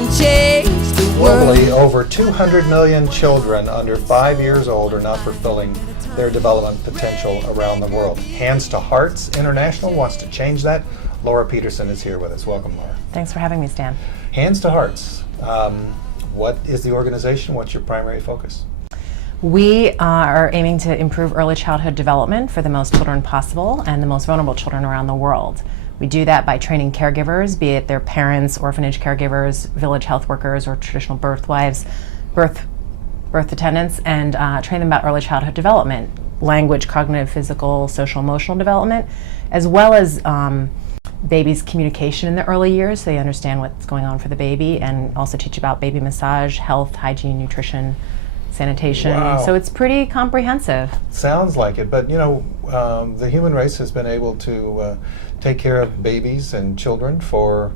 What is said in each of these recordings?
can change the world. Globally, over 200 million children under 5 years old are not fulfilling their development potential around the world. Hands to Hearts International wants to change that. Laura Peterson is here with us. Welcome, Laura. Thanks for having me, Stan. Hands to Hearts. What is the organization? What's your primary focus? We are aiming to improve early childhood development for the most children possible and the most vulnerable children around the world. We do that by training caregivers, be it their parents, orphanage caregivers, village health workers, or traditional birth attendants, and train them about early childhood development, language, cognitive, physical, social, emotional development, as well as baby's communication in the early years so they understand what's going on for the baby, and also teach about baby massage, health, hygiene, nutrition, sanitation. Wow. So it's pretty comprehensive. Sounds like it, but the human race has been able to take care of babies and children for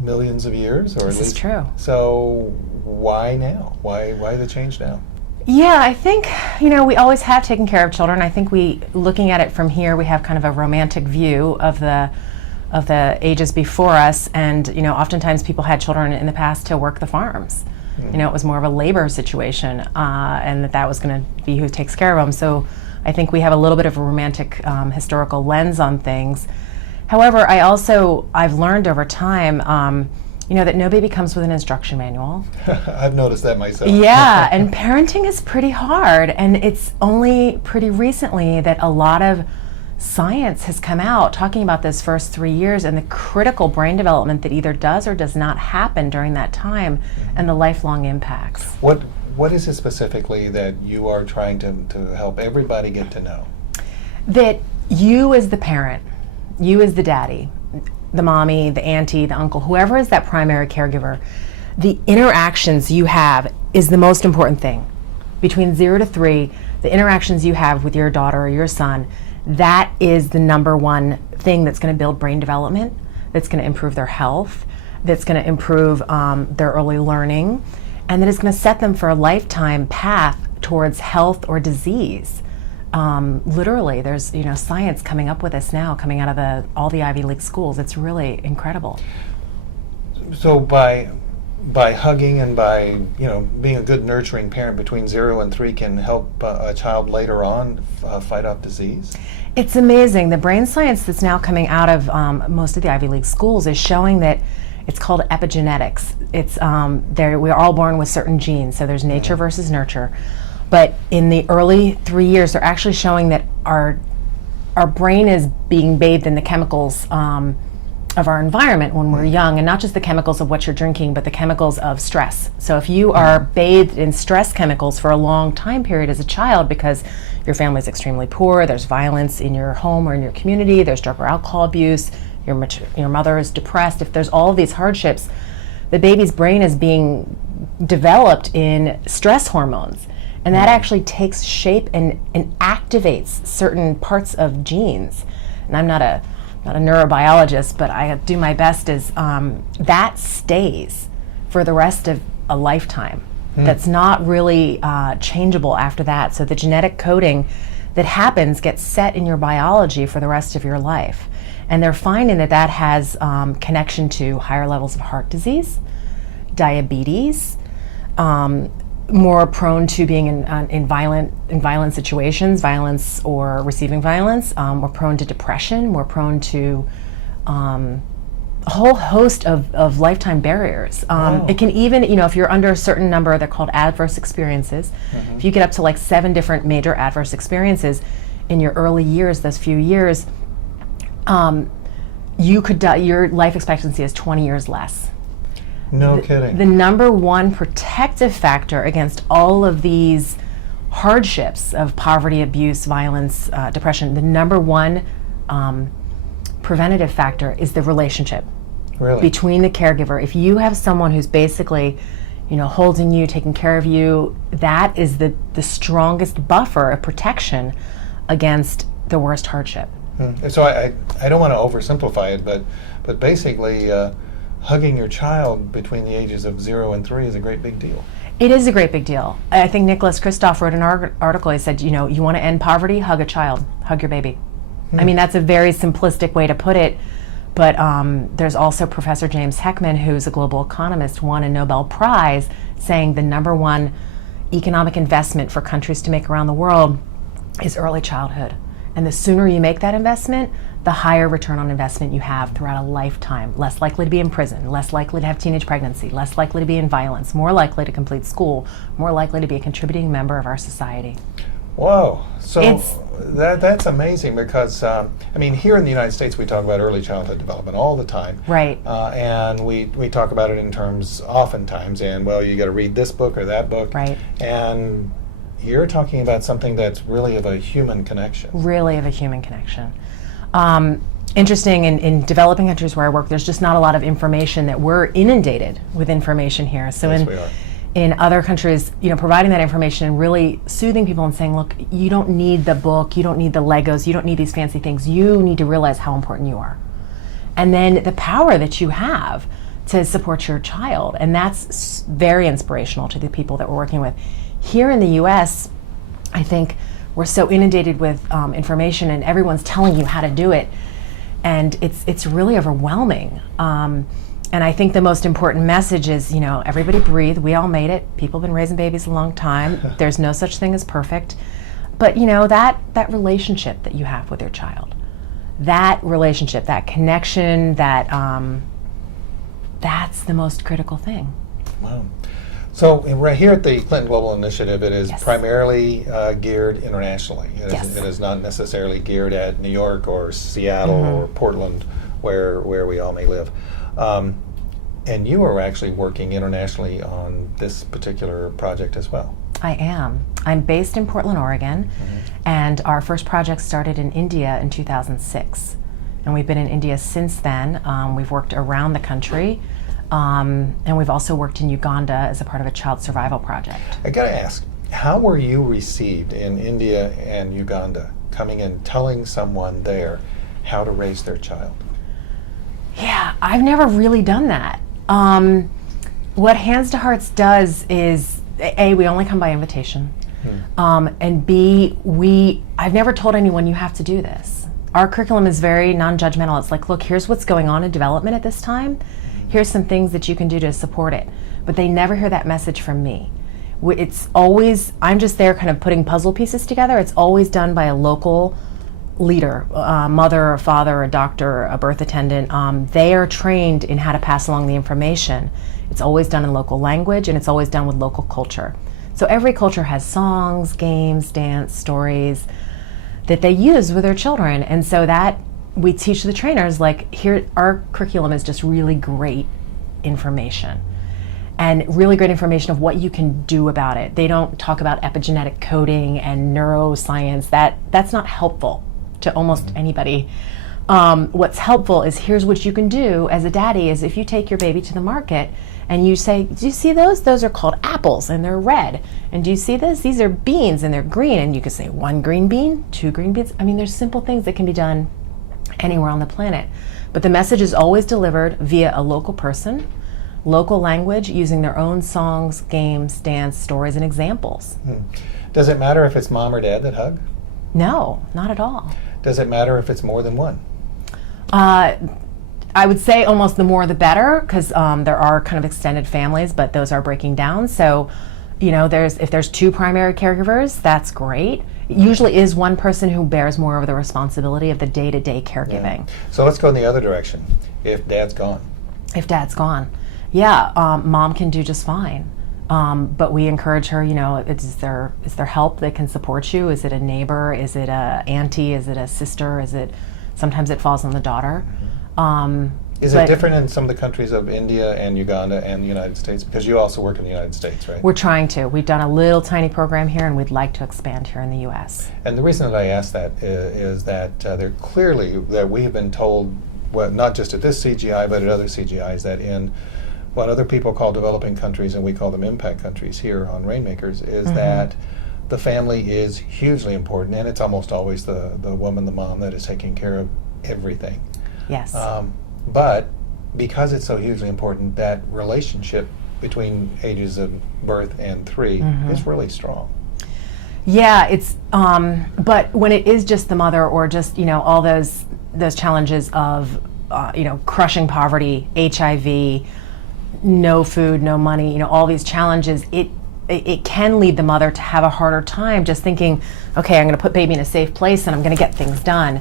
millions of years, or This at least. is true. So why now? Why the change now? Yeah, I think, we always have taken care of children. I think looking at it from here, we have kind of a romantic view of the ages before us, and oftentimes people had children in the past to work the farms. It was more of a labor situation, and that was going to be who takes care of them. So I think we have a little bit of a romantic historical lens on things. However, I've learned over time, that no baby comes with an instruction manual. I've noticed that myself. Yeah, and parenting is pretty hard, and it's only pretty recently that a lot of science has come out talking about those first 3 years and the critical brain development that either does or does not happen during that time, and the lifelong impacts. What is it specifically that you are trying to help everybody get to know? That you as the parent, you as the daddy, the mommy, the auntie, the uncle, whoever is that primary caregiver, the interactions you have is the most important thing. Between 0 to 3, the interactions you have with your daughter or your son, that is the number one thing that's going to build brain development, that's going to improve their health, that's going to improve their early learning, and that is going to set them for a lifetime path towards health or disease. Literally, there's science coming up with this now, coming out of all the Ivy League schools. It's really incredible. So by hugging and by being a good nurturing parent between 0 and 3 can help a child later on fight off disease? It's amazing. The brain science that's now coming out of most of the Ivy League schools is showing that it's called epigenetics. It's we're all born with certain genes, so there's nature versus nurture. But in the early 3 years, they're actually showing that our brain is being bathed in the chemicals of our environment when we're young, and not just the chemicals of what you're drinking, but the chemicals of stress. So if you are bathed in stress chemicals for a long time period as a child because your family's extremely poor, there's violence in your home or in your community, there's drug or alcohol abuse, your mother is depressed, if there's all of these hardships, the baby's brain is being developed in stress hormones. And that actually takes shape and activates certain parts of genes. And I'm not a neurobiologist, but I do my best is that stays for the rest of a lifetime. That's not really changeable after that. So the genetic coding that happens gets set in your biology for the rest of your life. And they're finding that has connection to higher levels of heart disease, diabetes, more prone to being in violent situations, violence or receiving violence, more prone to depression, more prone to a whole host of lifetime barriers. It can even, if you're under a certain number, they're called adverse experiences. If you get up to like 7 different major adverse experiences in your early years, those few years, you could die, your life expectancy is 20 years less. No kidding. The number one protective factor against all of these hardships of poverty, abuse, violence, depression, the number one preventative factor is the relationship between the caregiver. If you have someone who's basically, holding you, taking care of you, that is the strongest buffer of protection against the worst hardship. So I don't want to oversimplify it, but basically hugging your child between the ages of 0 and 3 is a great big deal. It is a great big deal. I think Nicholas Kristof wrote an article. He said, you want to end poverty, hug a child, hug your baby. I mean, that's a very simplistic way to put it, But there's also Professor James Heckman, who's a global economist, won a Nobel Prize, saying the number one economic investment for countries to make around the world is early childhood. And the sooner you make that investment, the higher return on investment you have throughout a lifetime. Less likely to be in prison, less likely to have teenage pregnancy, less likely to be in violence, more likely to complete school, more likely to be a contributing member of our society. Whoa! So that's amazing because here in the United States we talk about early childhood development all the time, right? And we talk about it in terms oftentimes, and well, you got to read this book or that book, right? And you're talking about something that's really of a human connection. Really of a human connection. Interesting, in developing countries where I work, there's just not a lot of information that we're inundated with information here. So yes, we are. In other countries, providing that information and really soothing people and saying, look, you don't need the book, you don't need the Legos, you don't need these fancy things, you need to realize how important you are. And then the power that you have to support your child. And that's very inspirational to the people that we're working with. Here in the US, I think we're so inundated with information and everyone's telling you how to do it. And it's really overwhelming. And I think the most important message is, everybody breathe. We all made it. People have been raising babies a long time. There's no such thing as perfect. But, that relationship that you have with your child, that relationship, that connection, that's the most critical thing. Wow. So right here at the Clinton Global Initiative, it is yes. primarily geared internationally. Yes. It is not necessarily geared at New York or Seattle or Portland, where we all may live. And you are actually working internationally on this particular project as well. I am. I'm based in Portland, Oregon, and our first project started in India in 2006. And we've been in India since then. We've worked around the country, and we've also worked in Uganda as a part of a child survival project. I gotta ask, how were you received in India and Uganda, coming and telling someone there how to raise their child? Yeah, I've never really done that. What Hands to Hearts does is, A, we only come by invitation, and B, I've never told anyone you have to do this. Our curriculum is very non-judgmental. It's like, look, here's what's going on in development at this time. Here's some things that you can do to support it. But they never hear that message from me. It's always, I'm just there kind of putting puzzle pieces together. It's always done by a local leader, a mother, a father, a doctor, a birth attendant. They are trained in how to pass along the information. It's always done in local language, and it's always done with local culture. So every culture has songs, games, dance, stories that they use with their children. And so that we teach the trainers, like, here, our curriculum is just really great information. And really great information of what you can do about it. They don't talk about epigenetic coding and neuroscience. That's not helpful to almost anybody. What's helpful is, here's what you can do as a daddy, is if you take your baby to the market and you say, do you see those? Those are called apples and they're red. And do you see this? These are beans and they're green. And you can say 1 green bean, 2 green beans. I mean, there's simple things that can be done anywhere on the planet. But the message is always delivered via a local person, local language, using their own songs, games, dance, stories, and examples. Does it matter if it's mom or dad that hug? No, not at all. Does it matter if it's more than one? I would say almost the more the better, because there are kind of extended families, but those are breaking down. So, if there's 2 primary caregivers, that's great. It usually is one person who bears more of the responsibility of the day-to-day caregiving. Yeah. So let's go in the other direction. If dad's gone. If dad's gone. Yeah, mom can do just fine. But we encourage her, is there help that can support you? Is it a neighbor? Is it a auntie? Is it a sister? Sometimes it falls on the daughter. Is it different in some of the countries of India and Uganda and the United States? Because you also work in the United States, right? We're trying to. We've done a little tiny program here, and we'd like to expand here in the U.S. And the reason that I ask that is that there clearly, that we have been told, well, not just at this CGI, but at other CGIs, that in what other people call developing countries, and we call them impact countries here on Rainmakers, is that the family is hugely important, and it's almost always the woman, the mom, that is taking care of everything. Yes. But because it's so hugely important, that relationship between ages of birth and 3 is really strong. Yeah, it's but when it is just the mother, or just all those challenges of crushing poverty, HIV, no food, no money, all these challenges, it can lead the mother to have a harder time just thinking, okay, I'm going to put baby in a safe place and I'm going to get things done.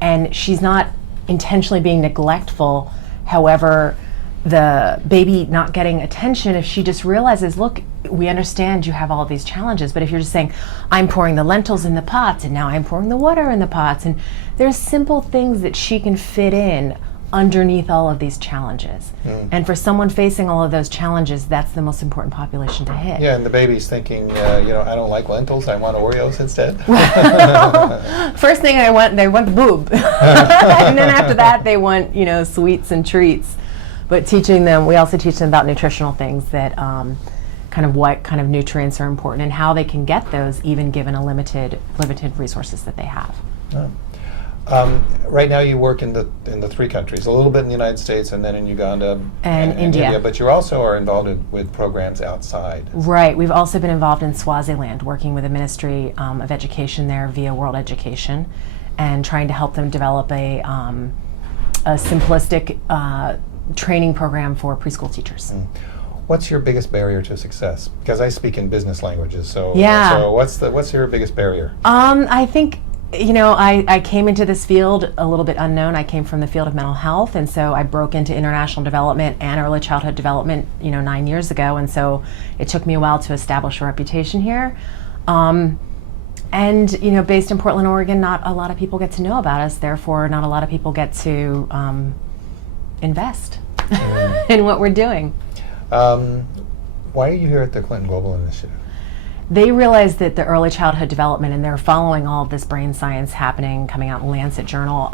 And she's not intentionally being neglectful. However, the baby not getting attention, if she just realizes, look, we understand you have all these challenges, but if you're just saying, I'm pouring the lentils in the pots and now I'm pouring the water in the pots, and there's simple things that she can fit in underneath all of these challenges. And for someone facing all of those challenges, that's the most important population to hit. Yeah, and the baby's thinking, I don't like lentils, I want Oreos instead. First thing they want the boob. And then after that, they want, sweets and treats. But we also teach them about nutritional things, that what kind of nutrients are important and how they can get those, even given a limited resources that they have. Oh. Right now you work in the 3 countries, a little bit in the United States and then in Uganda and India. But you also are involved with programs outside. Right. We've also been involved in Swaziland, working with the Ministry of Education there via World Education, and trying to help them develop a simplistic training program for preschool teachers. What's your biggest barrier to success? Because I speak in business languages, so what's your biggest barrier? I think, I came into this field a little bit unknown. I came from the field of mental health, and so I broke into international development and early childhood development, 9 years ago, and so it took me a while to establish a reputation here. And based in Portland, Oregon, not a lot of people get to know about us, therefore not a lot of people get to invest in what we're doing. Why are you here at the Clinton Global Initiative? They realized that the early childhood development, and they're following all of this brain science happening, coming out in Lancet Journal.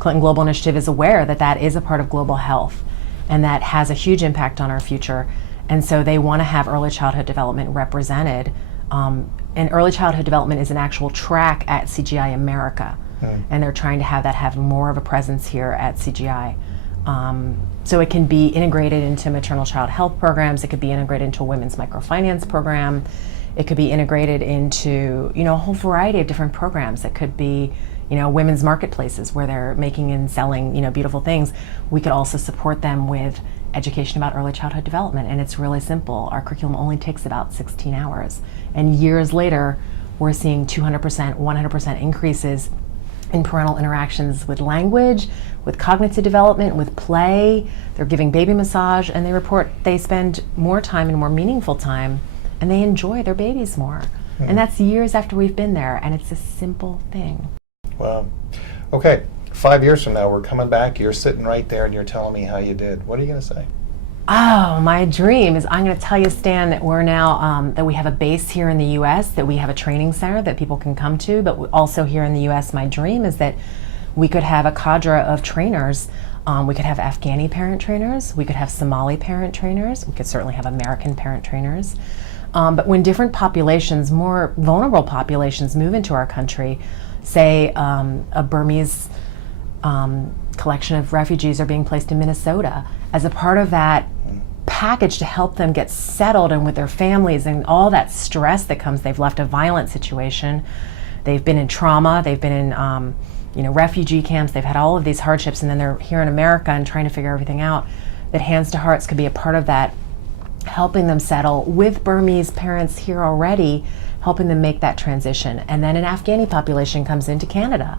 Clinton Global Initiative is aware that that is a part of global health, and that has a huge impact on our future. And so they want to have early childhood development represented. And early childhood development is an actual track at CGI America, and they're trying to have more of a presence here at CGI. So it can be integrated into maternal child health programs. It could be integrated into a women's microfinance program. It could be integrated into, a whole variety of different programs. It could be, women's marketplaces where they're making and selling, beautiful things. We could also support them with education about early childhood development, and it's really simple. Our curriculum only takes about 16 hours. And years later, we're seeing 200%, 100% increases in parental interactions with language, with cognitive development, with play. They're giving baby massage, and they report they spend more time and more meaningful time, and they enjoy their babies more. And that's years after we've been there, and it's a simple thing. Wow. Okay, 5 years from now, we're coming back, you're sitting right there, and you're telling me how you did. What are you going to say? Oh, my dream is, I'm going to tell you, Stan, that we're now, that we have a base here in the U.S., that we have a training center that people can come to, but also here in the U.S., my dream is that we could have a cadre of trainers. We could have Afghani parent trainers, we could have Somali parent trainers, we could certainly have American parent trainers. But when different populations, more vulnerable populations, move into our country, say a Burmese collection of refugees are being placed in Minnesota, as a part of that package to help them get settled and with their families and all that stress that comes. They've left a violent situation, they've been in trauma, they've been in refugee camps, they've had all of these hardships, and then they're here in America and trying to figure everything out. That Hands to Hearts could be a part of that, helping them settle with Burmese parents here already, helping them make that transition. And then an Afghani population comes into Canada,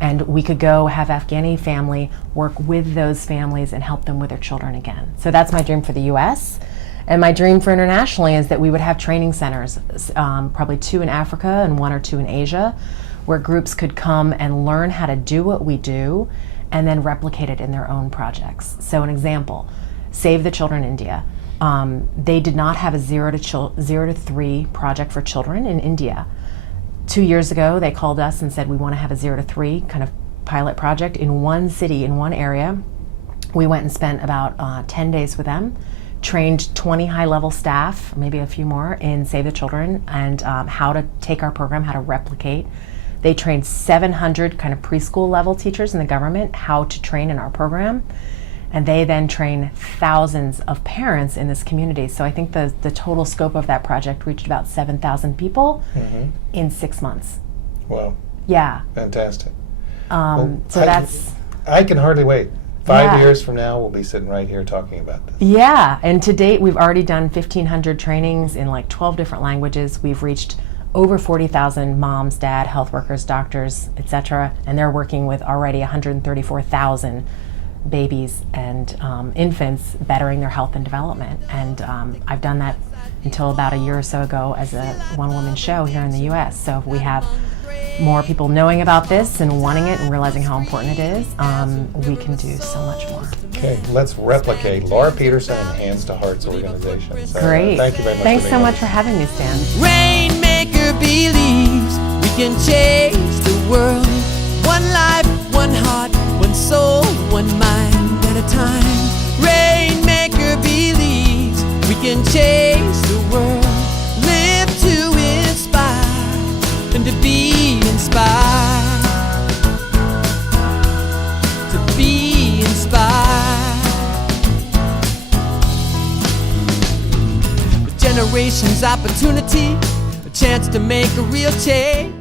and we could go have Afghani family work with those families and help them with their children again. So that's my dream for the US. And my dream for internationally is that we would have training centers, probably 2 in Africa and 1 or 2 in Asia, where groups could come and learn how to do what we do and then replicate it in their own projects. So an example, Save the Children India. They did not have a 0 to 3 project for children in India. 2 years ago, they called us and said, we want to have a 0 to 3 kind of pilot project in one city, in one area. We went and spent about 10 days with them, trained 20 high-level staff, maybe a few more, in Save the Children, and how to take our program, how to replicate. They trained 700 kind of preschool level teachers in the government how to train in our program. And they then train thousands of parents in this community. So I think the total scope of that project reached about 7,000 people in 6 months. Wow. Yeah. Fantastic. So that's... I can hardly wait. 5 Yeah. years from now, we'll be sitting right here talking about this. Yeah, and to date, we've already done 1,500 trainings in like 12 different languages. We've reached over 40,000 moms, dad, health workers, doctors, etc. And they're working with already 134,000 babies and infants, bettering their health and development. And I've done that until about a year or so ago as a one-woman show here in the U.S. So if we have more people knowing about this and wanting it and realizing how important it is, we can do so much more. Okay, let's replicate Laura Peterson and Hands to Hearts organization. So, Great. thank you very much. Thanks for so being much here. for having me, Stan. Rainmaker believes we can change the world. One life, one heart, one soul, one mind at a time. Rainmaker believes we can change the world. Live to inspire and to be inspired. To be inspired. With generations' opportunity, a chance to make a real change.